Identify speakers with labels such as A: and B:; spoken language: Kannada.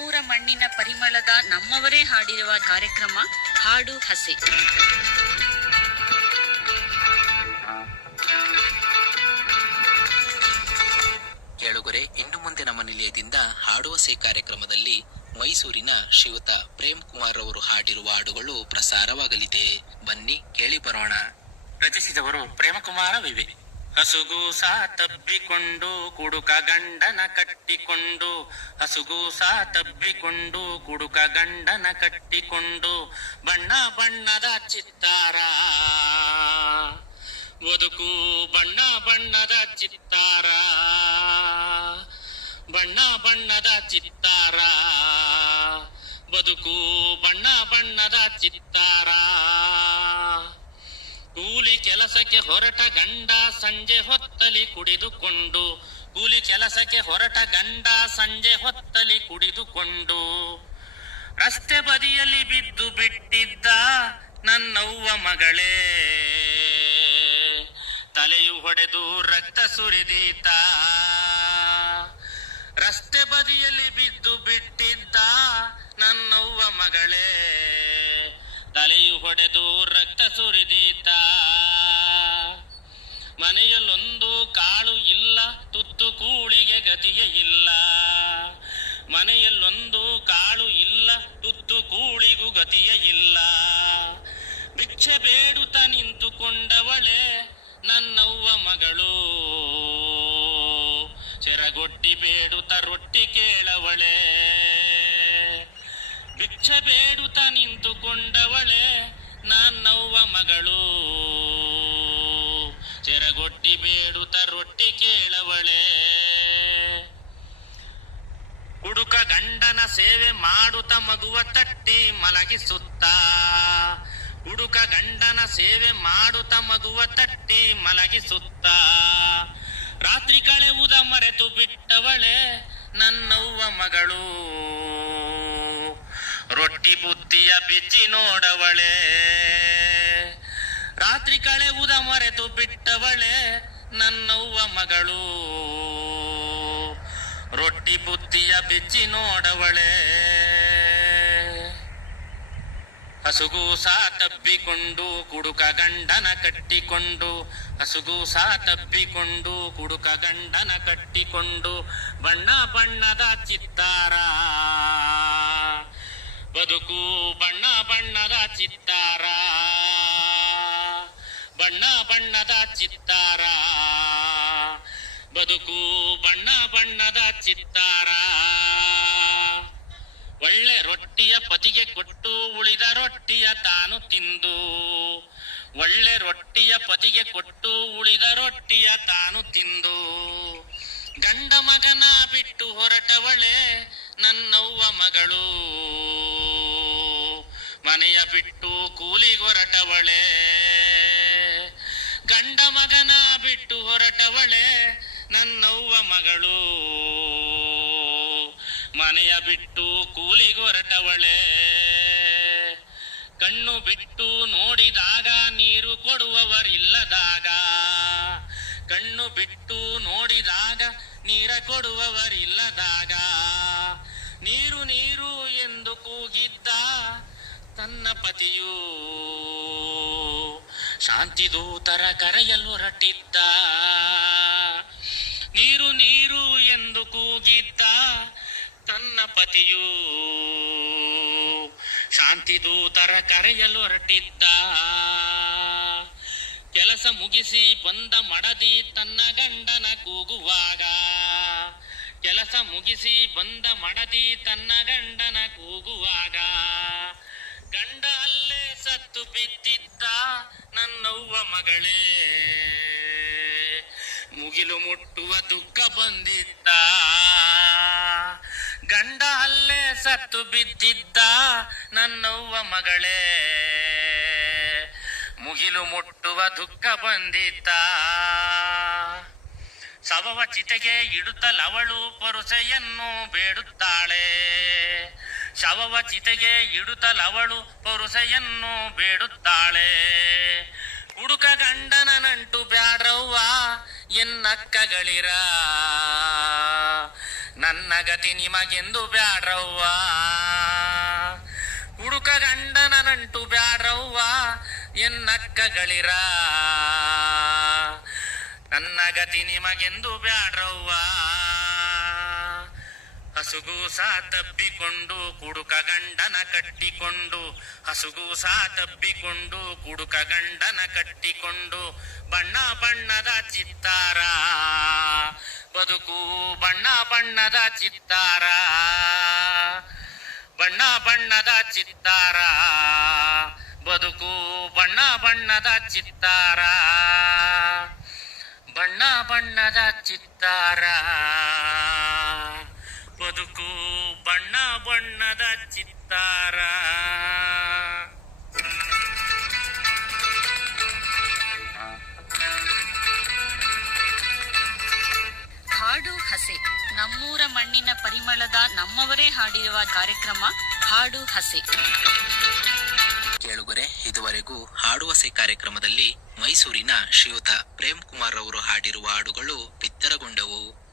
A: ನಮ್ಮೂರ ಮಣ್ಣಿನ ಪರಿಮಳದ ನಮ್ಮವರೇ ಹಾಡಿರುವ ಕಾರ್ಯಕ್ರಮ ಹಾಡು ಹಸೆ.
B: ಕೇಳುಗರೆ ಇನ್ನು ಮುಂದೆ ನಮ್ಮ ನಿಲಯದಿಂದ ಹಾಡು ಹಸೆ ಕಾರ್ಯಕ್ರಮದಲ್ಲಿ ಮೈಸೂರಿನ ಶಿವತ ಪ್ರೇಮ್ ಕುಮಾರ್ ಅವರು ಹಾಡಿರುವ ಹಾಡುಗಳು ಪ್ರಸಾರವಾಗಲಿದೆ. ಬನ್ನಿ ಕೇಳಿ ಬರೋಣ.
C: ರಚಿಸಿದವರು ಪ್ರೇಮಕುಮಾರ ವಿವೆ. ಹಸುಗೂಸ ತಬ್ಬಿಕೊಂಡು, ಕುಡುಕ ಗಂಡನ ಕಟ್ಟಿಕೊಂಡು. ಹಸುಗೂಸ ತಬ್ಬಿಕೊಂಡು, ಕುಡುಕ ಗಂಡನ ಕಟ್ಟಿಕೊಂಡು. ಬಣ್ಣ ಬಣ್ಣದ ಚಿತ್ತಾರ. ಬದುಕು ಬಣ್ಣ ಬಣ್ಣದ ಚಿತ್ತಾರ. ಬಣ್ಣ ಬಣ್ಣದ ಚಿತ್ತಾರ. ಬದುಕು ಬಣ್ಣ ಬಣ್ಣದ ಚಿತ್ತಾರ. ಕೂಲಿ ಕೆಲಸಕ್ಕೆ ಹೊರಟ ಗಂಡ ಸಂಜೆ ಹೊತ್ತಲಿ ಕುಡಿದುಕೊಂಡು, ಕೂಲಿ ಕೆಲಸಕ್ಕೆ ಹೊರಟ ಗಂಡ ಸಂಜೆ ಹೊತ್ತಲಿ ಕುಡಿದುಕೊಂಡು. ರಸ್ತೆ ಬದಿಯಲ್ಲಿ ಬಿದ್ದು ಬಿಟ್ಟಿದ್ದ ನನ್ನವ್ವ ಮಗಳೇ. ತಲೆಯು ಹೊಡೆದು ರಕ್ತ ಸುರಿದೀತ. ರಸ್ತೆ ಬದಿಯಲ್ಲಿ ಬಿದ್ದು ಬಿಟ್ಟಿದ್ದ ನನ್ನವ್ವ ಮಗಳೇ. ತಲೆಯು ಹೊಡೆದು ರಕ್ತ ಸುರಿದೀತ. ಮನೆಯಲ್ಲೊಂದು ಕಾಳು ಇಲ್ಲ, ತುತ್ತು ಕೂಳಿಗೆ ಗತಿಯೇ ಇಲ್ಲ. ಮನೆಯಲ್ಲೊಂದು ಕಾಳು ಇಲ್ಲ, ತುತ್ತು ಕೂಳಿಗೂ ಗತಿಯೇ ಇಲ್ಲ. ಭಿಕ್ಷೆ ಬೇಡುತ್ತ ನಿಂತುಕೊಂಡವಳೆ ನನ್ನವ್ವ ಮಗಳು. ಚೆರಗೊಟ್ಟಿ ಬೇಡುತ್ತ ರೊಟ್ಟಿ ಕೇಳವಳೆ. ಭಿಕ್ಷೆ ಬೇಡುತ್ತ ನಿಂತುಕೊಂಡವಳೆ ನನ್ನವ್ವ ಮಗಳು. ಚೆರಗೊಟ್ಟಿ ಬೇಡುತ್ತ ರೊಟ್ಟಿ ಕೇಳವಳೆ. ಹುಡುಕ ಗಂಡನ ಸೇವೆ ಮಾಡುತ್ತ ಮಗುವ ತಟ್ಟಿ ಮಲಗಿಸುತ್ತ. ಹುಡುಕ ಗಂಡನ ಸೇವೆ ಮಾಡುತ್ತ ಮಗುವ ತಟ್ಟಿ ಮಲಗಿಸುತ್ತ. ರಾತ್ರಿ ಕಳೆವುದ ಮರೆತು ಬಿಟ್ಟವಳೆ ನನ್ನವ್ವ ಮಗಳು. ಬುತ್ತಿಯ ಬಿಚ್ಚಿ ನೋಡವಳೆ. ರಾತ್ರಿ ಕಳೆ ಕಳೆವುದ ಮರೆತು ಬಿಟ್ಟವಳೆ ನನ್ನವ್ವ ಮಗಳು. ರೊಟ್ಟಿ ಬುತ್ತಿಯ ಬಿಚ್ಚಿ ನೋಡವಳೆ. ಹಸುಗೂಸ ತಬ್ಬಿಕೊಂಡು ಕುಡುಕ ಗಂಡನ ಕಟ್ಟಿಕೊಂಡು. ಹಸುಗೂಸ ತಬ್ಬಿಕೊಂಡು ಕುಡುಕ ಗಂಡನ ಕಟ್ಟಿಕೊಂಡು ಬಣ್ಣ ಬಣ್ಣದ ಚಿತ್ತಾರ. ಬದುಕು ಬಣ್ಣ ಬಣ್ಣದ ಚಿತ್ತಾರ. ಬಣ್ಣ ಬಣ್ಣದ ಚಿತ್ತಾರ. ಬದುಕು ಬಣ್ಣ ಬಣ್ಣದ ಚಿತ್ತಾರ. ಒಳ್ಳೆ ರೊಟ್ಟಿಯ ಪತಿಗೆ ಕೊಟ್ಟು ಉಳಿದ ರೊಟ್ಟಿಯ ತಾನು ತಿಂದು. ಒಳ್ಳೆ ರೊಟ್ಟಿಯ ಪತಿಗೆ ಕೊಟ್ಟು ಉಳಿದ ರೊಟ್ಟಿಯ ತಾನು ತಿಂದು. ಗಂಡ ಮಗನ ಬಿಟ್ಟು ಹೊರಟವಳೆ ನನ್ನವ್ವ ಮಗಳು. ಮನೆಯ ಬಿಟ್ಟು ಕೂಲಿಗೊರಟವಳೆ ಗಂಡ ಮಗನ ಬಿಟ್ಟು ಹೊರಟವಳೆ. ನನ್ನವ್ವ ಮಗಳು. ಮನೆಯ ಬಿಟ್ಟು ಕೂಲಿಗೊರಟವಳೆ ಕಣ್ಣು ಬಿಟ್ಟು ನೋಡಿದಾಗ ನೀರು ಕೊಡುವವರಿಲ್ಲದಾಗ. ಕಣ್ಣು ಬಿಟ್ಟು ನೋಡಿದಾಗ ನೀರ ಕೊಡುವವರಿಲ್ಲದಾಗ. ನೀರು ನೀರು ತನ್ನ ಪತಿಯೂ. ಶಾಂತಿ ದೂತರ ಕರೆಯಲು ರಟ್ಟಿದ್ದ ನೀರು ನೀರು ಎಂದು ಕೂಗಿದ್ದ ತನ್ನ ಪತಿಯೂ. ಶಾಂತಿ ದೂತರ ಕರೆಯಲು ಹೊರಟಿದ್ದ. ಕೆಲಸ ಮುಗಿಸಿ ಬಂದ ಮಡದಿ ತನ್ನ ಗಂಡನ ಕೂಗುವಾಗ. ಕೆಲಸ ಮುಗಿಸಿ ಬಂದ ಮಡದಿ ತನ್ನ ಗಂಡನ ಕೂಗುವಾಗ. ಸತ್ತು ಬಿದ್ದಿದ್ದ ನನ್ನವ್ವ ಮಗಳೇ. ಮುಗಿಲು ಮುಟ್ಟುವ ದುಃಖ ಬಂದಿದ್ದ. ಗಂಡ ಅಲ್ಲೇ ಸತ್ತು ಬಿದ್ದಿದ್ದ ನನ್ನವ್ವ ಮಗಳೇ. ಮುಗಿಲು ಮುಟ್ಟುವ ದುಃಖ ಬಂದಿದ್ದ. ಸವವ ಚಿತೆಗೆ ಇಡುತ್ತಲವಳು ಪರುಸೆಯನ್ನು ಬೇಡುತ್ತಾಳೆ. ಶವವ ಚಿತೆಗೆ ಇಡುತ್ತಲವಳು ಪೊರುಸೆಯನ್ನು ಬೇಡುತ್ತಾಳೆ. ಹುಡುಕ ಗಂಡನ ನಂಟು ಬ್ಯಾಡ್ರವ್ವ, ಎನ್ನಕ್ಕಗಳಿರ. ನನ್ನ ಗತಿ ನಿಮಗೆಂದು ಬ್ಯಾಡ್ರವ್ವ. ಹುಡುಕ ಗಂಡನ ನಂಟು ಬ್ಯಾಡ್ರವ್ವ, ಎನ್ನಕ್ಕಗಳಿರ. ನನ್ನ ಗತಿ ನಿಮಗೆಂದು ಬ್ಯಾಡ್ರವ್ವ. ಹಸುಗೂಸ ತಬ್ಬಿಕೊಂಡು ಕುಡುಕ ಗಂಡನ ಕಟ್ಟಿಕೊಂಡು ಹಸುಗೂಸ ತಬ್ಬಿಕೊಂಡು ಕುಡುಕ ಗಂಡನ ಕಟ್ಟಿಕೊಂಡು, ಬಣ್ಣ ಬಣ್ಣದ ಚಿತ್ತಾರ, ಬದುಕು ಬಣ್ಣ ಬಣ್ಣದ ಚಿತ್ತಾರ, ಬಣ್ಣ ಬಣ್ಣದ ಚಿತ್ತಾರ, ಬದುಕು ಬಣ್ಣ ಬಣ್ಣದ ಚಿತ್ತಾರ, ಬಣ್ಣ ಬಣ್ಣದ ಚಿತ್ತಾರ.
A: ಹಸೆ. ನಮ್ಮೂರ ಮಣ್ಣಿನ ಪರಿಮಳದ ನಮ್ಮವರೇ ಹಾಡಿರುವ ಕಾರ್ಯಕ್ರಮ ಹಾಡು ಹಸೆ.
B: ಕೇಳುಗರೆ, ಇದುವರೆಗೂ ಹಾಡುವಸೆ ಕಾರ್ಯಕ್ರಮದಲ್ಲಿ ಮೈಸೂರಿನ ಶ್ರೀಯುತ ಪ್ರೇಮ್ ಕುಮಾರ್ ಅವರು ಹಾಡಿರುವ ಹಾಡುಗಳು ಬಿತ್ತರಗೊಂಡವು.